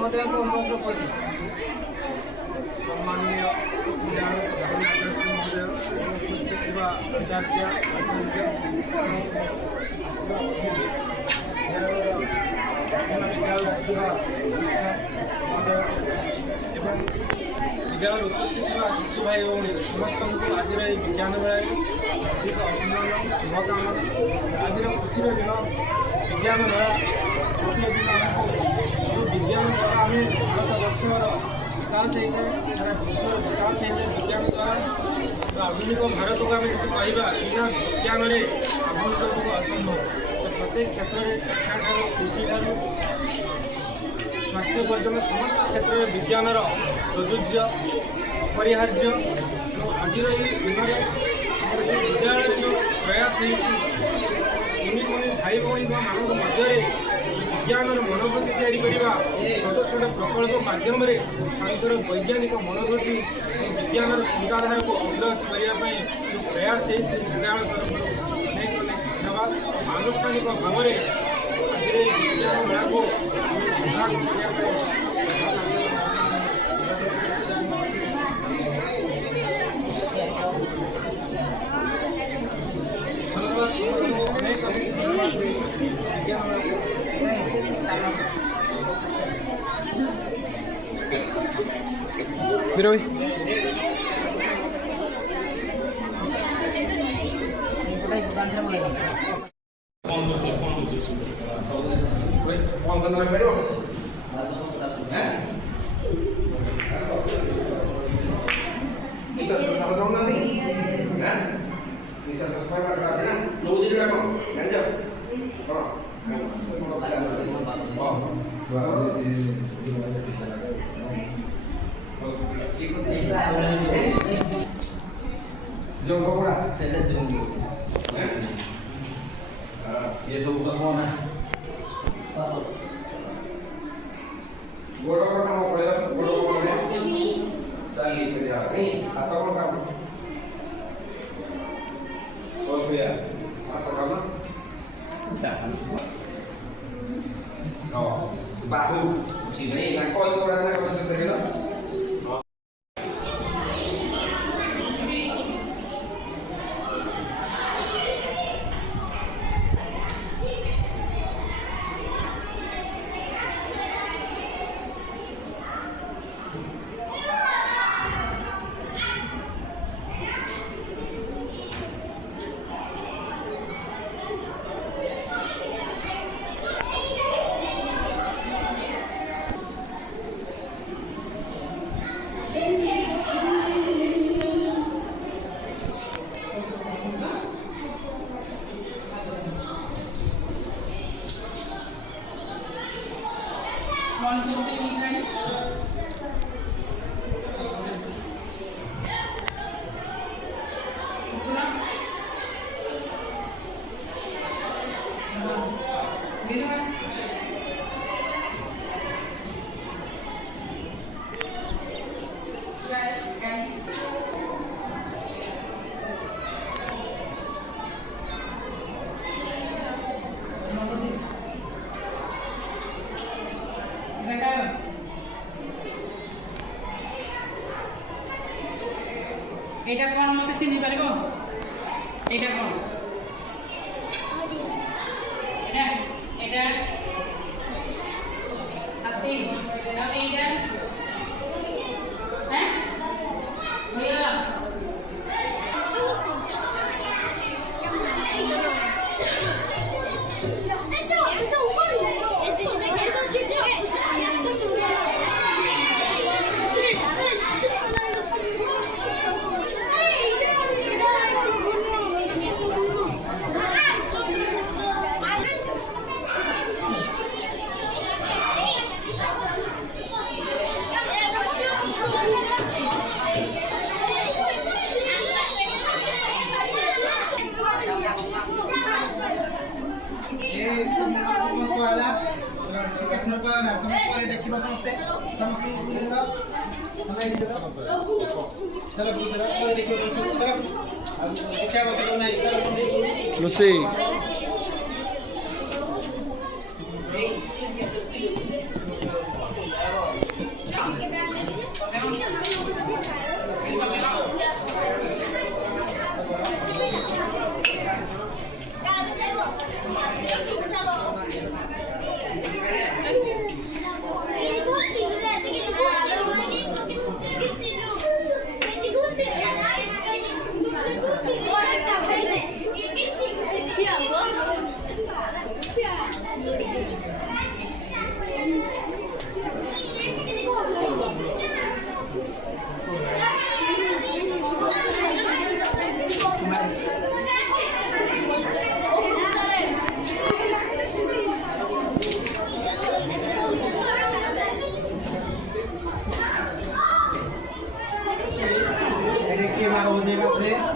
महोदय को अनुरोध कर सम्माननीय महोदय उपस्थित आचार्य विद्यालय उपस्थित शिशु भाई भौणी समस्त को आज विज्ञान मेला हार्दिक अभिनंदन शुभकामना। आज खुशी दिन विज्ञान मेला प्रत्येक दिन आमको विज्ञान द्वारा आम भारत वर्षर विकास होता है, सारा विश्व विकास होता है विज्ञान द्वारा। आधुनिक भारत को आम कहवा बिना विज्ञान आधुनिक को असंभव। प्रत्येक क्षेत्र में शिक्षा ठार कृषि ठार स्वास्थ्य पर्यटन समस्त क्षेत्र में विज्ञान प्रयोज्य अपरिहार्य। आज दिन में विद्यालय जो प्रयास होनी भाई भौणी मान मध्य विज्ञान मनोवृत्ति या छोट छोट प्रकल्प माध्यम वैज्ञानिक मनोवृत्ति विज्ञान चिंताधारा को अग्रगति करने जो प्रयास विद्यालय तरफ अनेक अनेक धन्यवाद। आनुष्ठानिक भाव में आज विज्ञान मेला को Biroy. Bisa selesai dong nanti, ya? Bisa selesai berarti lu jadi apa? Ganjil. Jom kau pula. Saya dah jom. Dia suruh kau mana? Bodoh kau kamu boleh bodoh kau mana? Tali kerja. Ni apa kau kamu? Kau kerja. Apa kamu? Jangan. Oh, bahu. Sini nak kau seorang nak kau sesuatu ni. এটা কোন মতে চিনি পারবো? এটা কোন? এটা এটা আপনি এইটা হ্যাঁ ना तुम पर देखिबो समस्ते समस्ते चलो चलो पर देखिबो चलो क्या बस नहीं चलो लुसी देखिए मां हो जाएगा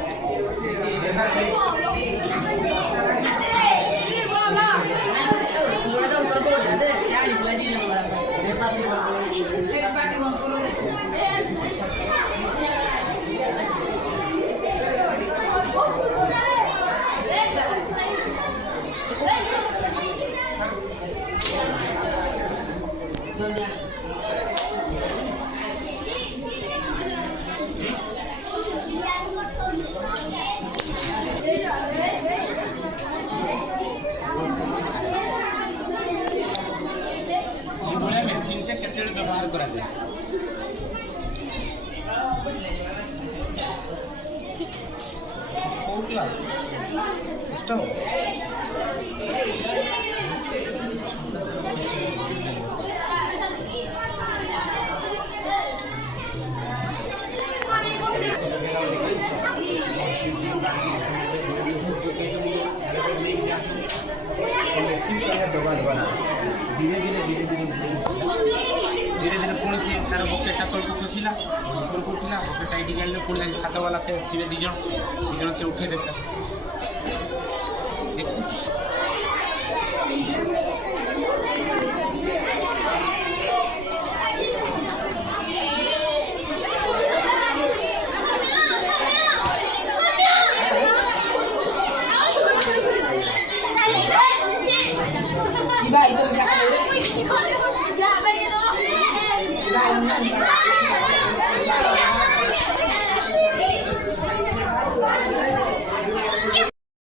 अपने मेसिन के व्यवहार करा जाए कौन क्लास इष्टम मेसिन का व्यवहार बना धीरे धीरे पुणी सी तार बकेटा तौक खसला ऊपर को उठला बकेटा ये जान पुणी छात वाला से थे दिज से उठे देता Vai,